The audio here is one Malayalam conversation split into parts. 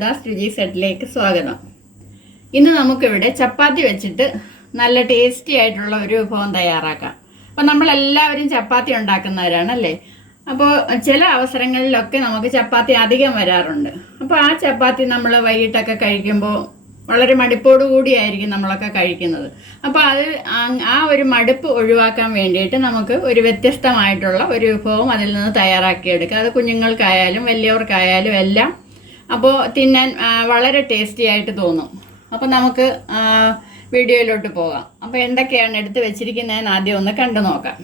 ശ്വേതാസ് രുചി സെറ്റിലേക്ക് സ്വാഗതം. ഇന്ന് നമുക്കിവിടെ ചപ്പാത്തി വെച്ചിട്ട് നല്ല ടേസ്റ്റി ആയിട്ടുള്ള ഒരു വിഭവം തയ്യാറാക്കാം. അപ്പം നമ്മളെല്ലാവരും ചപ്പാത്തി ഉണ്ടാക്കുന്നവരാണല്ലേ. അപ്പോൾ ചില അവസരങ്ങളിലൊക്കെ നമുക്ക് ചപ്പാത്തി അധികം വരാറുണ്ട്. അപ്പോൾ ആ ചപ്പാത്തി നമ്മൾ വൈകിട്ടൊക്കെ കഴിക്കുമ്പോൾ വളരെ മടുപ്പോടു കൂടിയായിരിക്കും നമ്മളൊക്കെ കഴിക്കുന്നത്. അപ്പോൾ ആ ഒരു മടുപ്പ് ഒഴിവാക്കാൻ വേണ്ടിയിട്ട് നമുക്ക് ഒരു വ്യത്യസ്തമായിട്ടുള്ള ഒരു വിഭവം അതിൽ നിന്ന് തയ്യാറാക്കിയെടുക്കുക. അത് കുഞ്ഞുങ്ങൾക്കായാലും വലിയവർക്കായാലും എല്ലാം അപ്പോൾ തിന്നാൻ വളരെ ടേസ്റ്റി ആയിട്ട് തോന്നും. അപ്പോൾ നമുക്ക് വീഡിയോയിലോട്ട് പോകാം. അപ്പോൾ എന്തൊക്കെയാണ് എടുത്ത് വെച്ചിരിക്കുന്നതെന്ന് ആദ്യം ഒന്ന് കണ്ടു നോക്കാം.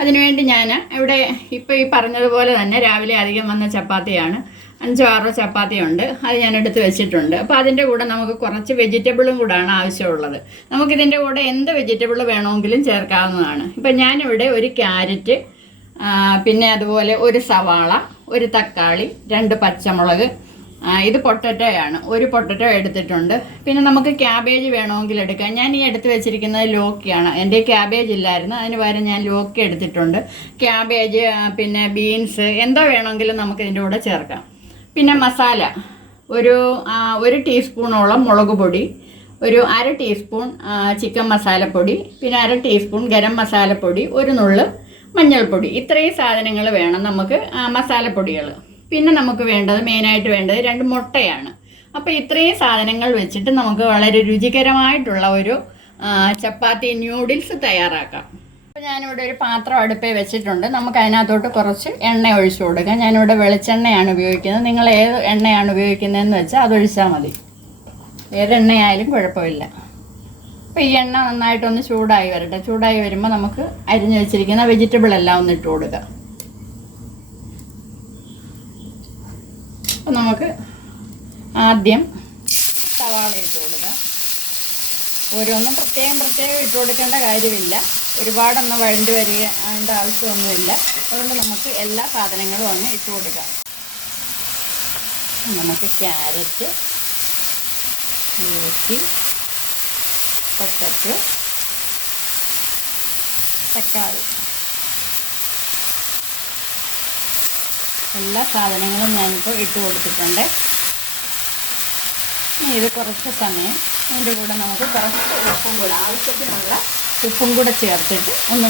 അതിനുവേണ്ടി ഞാൻ ഇവിടെ ഇപ്പോൾ ഈ പറഞ്ഞതുപോലെ തന്നെ രാവിലെ അധികം വന്ന ചപ്പാത്തിയാണ്. 5-6 ചപ്പാത്തിയുണ്ട്, അത് ഞാൻ എടുത്ത് വെച്ചിട്ടുണ്ട്. അപ്പോൾ അതിൻ്റെ കൂടെ നമുക്ക് കുറച്ച് വെജിറ്റബിളും കൂടാണ് ആവശ്യമുള്ളത്. നമുക്കിതിൻ്റെ കൂടെ എന്ത് വെജിറ്റബിൾ വേണമെങ്കിലും ചേർക്കാവുന്നതാണ്. ഇപ്പം ഞാനിവിടെ ഒരു ക്യാരറ്റ്, പിന്നെ അതുപോലെ ഒരു സവാള, ഒരു തക്കാളി, 2 പച്ചമുളക്, ഇത് പൊട്ടറ്റോയാണ്, ഒരു പൊട്ടറ്റോ എടുത്തിട്ടുണ്ട്. പിന്നെ നമുക്ക് ക്യാബേജ് വേണമെങ്കിൽ എടുക്കാം. ഞാൻ ഈ എടുത്ത് വെച്ചിരിക്കുന്നത് ലോക്കിയാണ്. എൻ്റെ ക്യാബേജ് ഇല്ലായിരുന്നു, അതിന് പകരം ഞാൻ ലോക്കി എടുത്തിട്ടുണ്ട്. ക്യാബേജ്, പിന്നെ ബീൻസ്, എന്തോ വേണമെങ്കിലും നമുക്ക് ഇതിൻ്റെ കൂടെ ചേർക്കാം. പിന്നെ മസാല ഒരു ടീസ്പൂണോളം മുളക് പൊടി, ഒരു 1/2 ടീസ്പൂൺ ചിക്കൻ മസാലപ്പൊടി, പിന്നെ 1/2 ടീസ്പൂൺ ഗരം മസാലപ്പൊടി, ഒരു നുള്ള് മഞ്ഞൾപ്പൊടി. ഇത്രയും സാധനങ്ങൾ വേണം നമുക്ക് മസാലപ്പൊടികൾ. പിന്നെ നമുക്ക് വേണ്ടത്, മെയിനായിട്ട് വേണ്ടത് 2 മുട്ടയാണ്. അപ്പോൾ ഇത്രയും സാധനങ്ങൾ വെച്ചിട്ട് നമുക്ക് വളരെ രുചികരമായിട്ടുള്ള ഒരു ചപ്പാത്തി ന്യൂഡിൽസ് തയ്യാറാക്കാം. അപ്പോൾ ഞാനിവിടെ ഒരു പാത്രം അടുപ്പേ വെച്ചിട്ടുണ്ട്. നമുക്ക് അതിനകത്തോട്ട് കുറച്ച് എണ്ണ ഒഴിച്ചു കൊടുക്കാം. ഞാനിവിടെ വെളിച്ചെണ്ണയാണ് ഉപയോഗിക്കുന്നത്. നിങ്ങൾ ഏത് എണ്ണയാണ് ഉപയോഗിക്കുന്നതെന്ന് വെച്ചാൽ അതൊഴിച്ചാൽ മതി. ഏതെണ്ണയായാലും കുഴപ്പമില്ല. അപ്പോൾ ഈ എണ്ണ നന്നായിട്ടൊന്ന് ചൂടായി വരട്ടെ. ചൂടായി വരുമ്പോൾ നമുക്ക് അരിഞ്ഞു വെച്ചിരിക്കുന്ന വെജിറ്റബിൾ എല്ലാം ഒന്ന് ഇട്ട് കൊടുക്കാം. അപ്പോൾ നമുക്ക് ആദ്യം സവാള ഇട്ട് കൊടുക്കാം. ഓരോന്നും പ്രത്യേകം ഇട്ട് കൊടുക്കേണ്ട കാര്യമില്ല. ഒരുപാടൊന്നും വഴണ്ട് വരേണ്ട ആവശ്യമൊന്നുമില്ല. അതുകൊണ്ട് നമുക്ക് എല്ലാ സാധനങ്ങളും ഒന്ന് ഇട്ട് കൊടുക്കാം. നമുക്ക് ക്യാരറ്റ്, ലോക്കി, പൊട്ടറ്റോ, തക്കാളി, എല്ലാ സാധനങ്ങളും ഞാനിപ്പോൾ ഇട്ട് കൊടുത്തിട്ടുണ്ട്. ഇത് കുറച്ച് സമയം അതിൻ്റെ കൂടെ നമുക്ക് കുറച്ച് ഉപ്പും കൂടെ, ആവശ്യത്തിനുള്ള ഉപ്പും കൂടെ ചേർത്തിട്ട് ഒന്ന്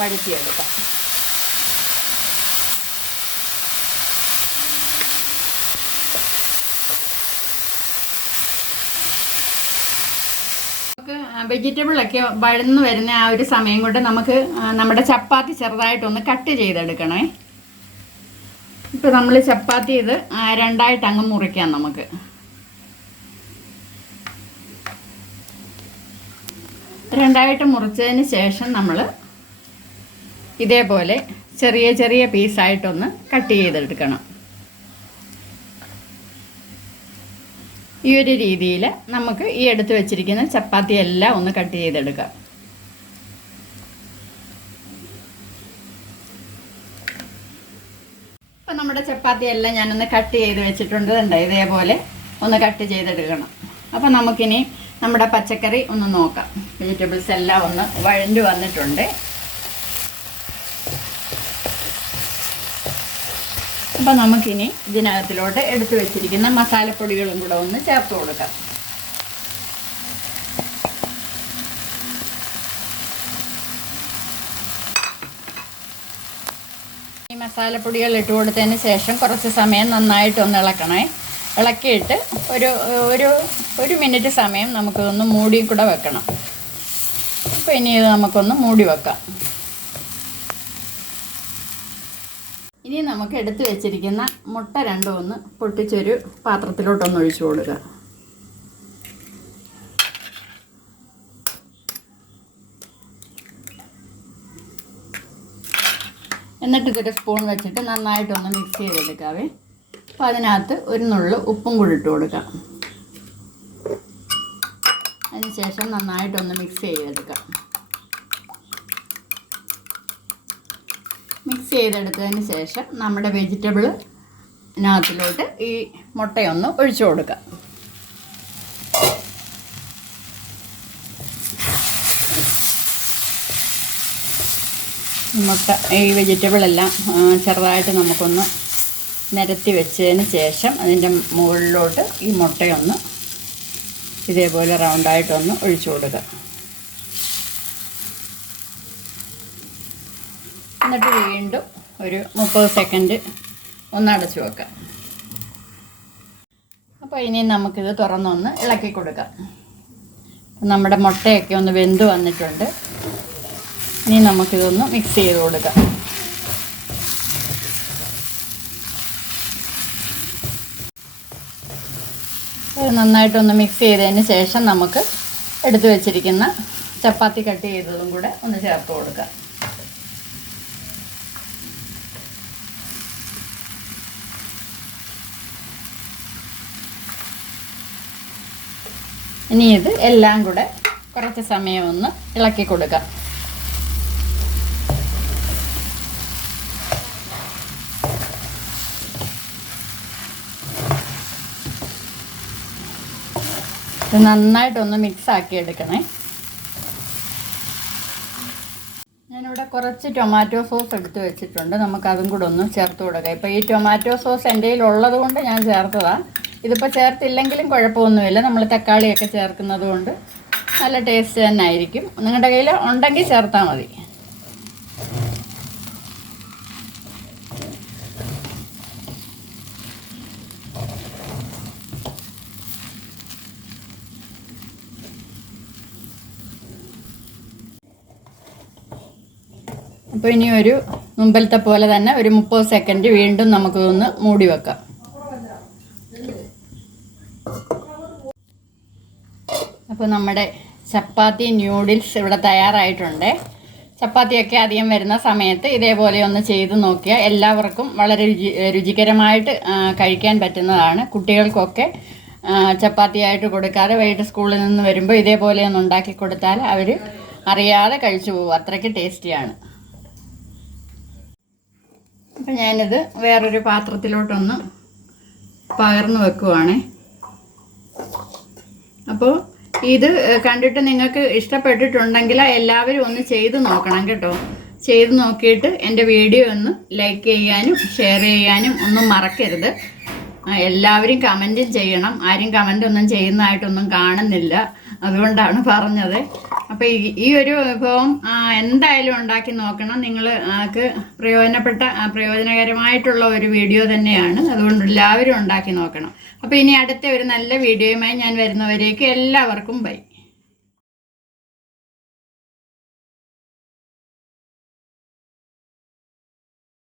വഴറ്റിയെടുക്കാം. നമുക്ക് വെജിറ്റബിളൊക്കെ വഴന്ന് വരുന്ന ആ ഒരു സമയം കൊണ്ട് നമുക്ക് നമ്മുടെ ചപ്പാത്തി ചെറുതായിട്ടൊന്ന് കട്ട് ചെയ്തെടുക്കണേ. ഇപ്പോൾ നമ്മൾ ചപ്പാത്തി ഇത് 2ആയിട്ട് അങ്ങ് മുറിക്കാം. നമുക്ക് രണ്ടായിട്ട് മുറിച്ചതിന് ശേഷം നമ്മൾ ഇതേപോലെ ചെറിയ പീസായിട്ടൊന്ന് കട്ട് ചെയ്തെടുക്കണം. ഈ ഒരു രീതിയിൽ നമുക്ക് ഈ എടുത്ത് വെച്ചിരിക്കുന്ന ചപ്പാത്തി എല്ലാം ഒന്ന് കട്ട് ചെയ്തെടുക്കാം. അപ്പം നമ്മുടെ ചപ്പാത്തി എല്ലാം ഞാനൊന്ന് കട്ട് ചെയ്ത് വെച്ചിട്ടുണ്ട്. ഇതേപോലെ ഒന്ന് കട്ട് ചെയ്തെടുക്കണം. അപ്പം നമുക്കിനി നമ്മുടെ പച്ചക്കറി ഒന്ന് നോക്കാം. വെജിറ്റബിൾസ് എല്ലാം ഒന്ന് വഴണ്ട് വന്നിട്ടുണ്ട്. അപ്പം നമുക്കിനി ഇതിനകത്തിലോട്ട് എടുത്തു വെച്ചിരിക്കുന്ന മസാലപ്പൊടികളും കൂടെ ഒന്ന് ചേർത്ത് കൊടുക്കാം. ഈ മസാലപ്പൊടികൾ ഇട്ട് കൊടുത്തതിന് ശേഷം കുറച്ച് സമയം നന്നായിട്ടൊന്ന് ഇളക്കണേ. ഇളക്കിയിട്ട് ഒരു മിനിറ്റ് സമയം നമുക്കൊന്ന് മൂടി കൂടെ വെക്കണം. അപ്പോൾ ഇനി ഇത് നമുക്കൊന്ന് മൂടി വെക്കാം. ഇനി നമുക്ക് എടുത്തു വെച്ചിരിക്കുന്ന മുട്ട 2 ഒന്ന് പൊട്ടിച്ചൊരു പാത്രത്തിലോട്ടൊന്ന് ഒഴിച്ചു കൊടുക്കുക. എന്നിട്ട് ഇതൊരു സ്പൂൺ വെച്ചിട്ട് നന്നായിട്ടൊന്ന് മിക്സ് ചെയ്തെടുക്കാവേ. അപ്പോൾ അതിനകത്ത് ഒരു നുള്ളു ഉപ്പും കൂടി ഇട്ട് കൊടുക്കാം. അതിനുശേഷം നന്നായിട്ടൊന്ന് മിക്സ് ചെയ്തെടുക്കാം. മിക്സ് ചെയ്തെടുത്തതിന് ശേഷം നമ്മുടെ വെജിറ്റബിളിനകത്തിലോട്ട് ഈ മുട്ടയൊന്ന് ഒഴിച്ചു കൊടുക്കാം. മുട്ട ഈ വെജിറ്റബിളെല്ലാം ചെറുതായിട്ട് നമുക്കൊന്ന് നിരത്തി വെച്ചതിന് ശേഷം അതിൻ്റെ മുകളിലോട്ട് ഈ മുട്ടയൊന്ന് ഇതേപോലെ റൗണ്ടായിട്ടൊന്ന് ഒഴിച്ചു കൊടുക്കുക. എന്നിട്ട് വീണ്ടും ഒരു 30 സെക്കൻഡ് ഒന്ന് അടച്ചു വെക്കാം. അപ്പോൾ ഇനി നമുക്കിത് തുറന്നൊന്ന് ഇളക്കി കൊടുക്കാം. നമ്മുടെ മുട്ടയൊക്കെ ഒന്ന് വെന്ത് വന്നിട്ടുണ്ട്. ഇനി നമുക്കിതൊന്ന് മിക്സ് ചെയ്ത് കൊടുക്കാം. നന്നായിട്ടൊന്ന് മിക്സ് ചെയ്തതിന് ശേഷം നമുക്ക് എടുത്തു വെച്ചിരിക്കുന്ന ചപ്പാത്തി കട്ട് ചെയ്തതും കൂടെ ഒന്ന് ചേർത്ത് കൊടുക്കാം. ഇനി ഇത് എല്ലാം കൂടെ കുറച്ച് സമയം ഒന്ന് ഇളക്കി കൊടുക്കാം. ഇത് നന്നായിട്ടൊന്ന് മിക്സ് ആക്കി എടുക്കണേ. ഞാനിവിടെ കുറച്ച് ടൊമാറ്റോ സോസ് എടുത്ത് വെച്ചിട്ടുണ്ട്. നമുക്കതും കൂടെ ഒന്ന് ചേർത്ത് കൊടുക്കാം. ഇപ്പോൾ ഈ ടൊമാറ്റോ സോസ് എൻ്റെ കയ്യിലുള്ളത് കൊണ്ട് ഞാൻ ചേർത്തതാണ്. ഇതിപ്പോൾ ചേർത്തില്ലെങ്കിലും കുഴപ്പമൊന്നുമില്ല. നമ്മൾ തക്കാളിയൊക്കെ ചേർക്കുന്നത് കൊണ്ട് നല്ല ടേസ്റ്റ് തന്നെ ആയിരിക്കും. നിങ്ങളുടെ കയ്യിൽ ഉണ്ടെങ്കിൽ ചേർത്താൽ മതി. അപ്പോൾ ഇനി ഒരു മുമ്പലത്തെ പോലെ തന്നെ ഒരു 30 സെക്കൻഡ് വീണ്ടും നമുക്കൊന്ന് മൂടി വെക്കാം. അപ്പോൾ നമ്മുടെ ചപ്പാത്തി ന്യൂഡിൽസ് ഇവിടെ തയ്യാറായിട്ടുണ്ട്. ചപ്പാത്തിയൊക്കെ അധികം വരുന്ന സമയത്ത് ഇതേപോലെ ഒന്ന് ചെയ്ത് നോക്കിയാൽ എല്ലാവർക്കും വളരെ രുചികരമായിട്ട് കഴിക്കാൻ പറ്റുന്നതാണ്. കുട്ടികൾക്കൊക്കെ ചപ്പാത്തിയായിട്ട് കൊടുക്കാതെ വൈകിട്ട് സ്കൂളിൽ നിന്ന് വരുമ്പോൾ ഇതേപോലെ ഒന്ന് ഉണ്ടാക്കി കൊടുത്താൽ അവർ അറിയാതെ കഴിച്ചു പോകും. അത്രയ്ക്ക് ടേസ്റ്റിയാണ്. അപ്പം ഞാനിത് വേറൊരു പാത്രത്തിലോട്ടൊന്ന് പകർന്നു വെക്കുവാണ്. അപ്പോൾ ഇത് കണ്ടിട്ട് നിങ്ങൾക്ക് ഇഷ്ടപ്പെട്ടിട്ടുണ്ടെങ്കിൽ എല്ലാവരും ഒന്ന് ചെയ്ത് നോക്കണം കേട്ടോ. ചെയ്ത് നോക്കിയിട്ട് എൻ്റെ വീഡിയോ ഒന്ന് ലൈക്ക് ചെയ്യാനും ഷെയർ ചെയ്യാനും ഒന്നും മറക്കരുത്. എല്ലാവരും കമൻറ്റും ചെയ്യണം. ആരും കമൻ്റ് ഒന്നും ചെയ്യുന്നതായിട്ടൊന്നും കാണുന്നില്ല, അതുകൊണ്ടാണ് പറഞ്ഞത്. അപ്പോൾ ഈ ഒരു വിഭവം എന്തായാലും ഉണ്ടാക്കി നോക്കണം. നിങ്ങൾക്ക് പ്രയോജനകരമായിട്ടുള്ള ഒരു വീഡിയോ തന്നെയാണ്. അതുകൊണ്ട് എല്ലാവരും ഉണ്ടാക്കി നോക്കണം. അപ്പോൾ ഇനി അടുത്ത ഒരു നല്ല വീഡിയോയുമായി ഞാൻ വരുന്നവരേക്ക് എല്ലാവർക്കും ബൈ.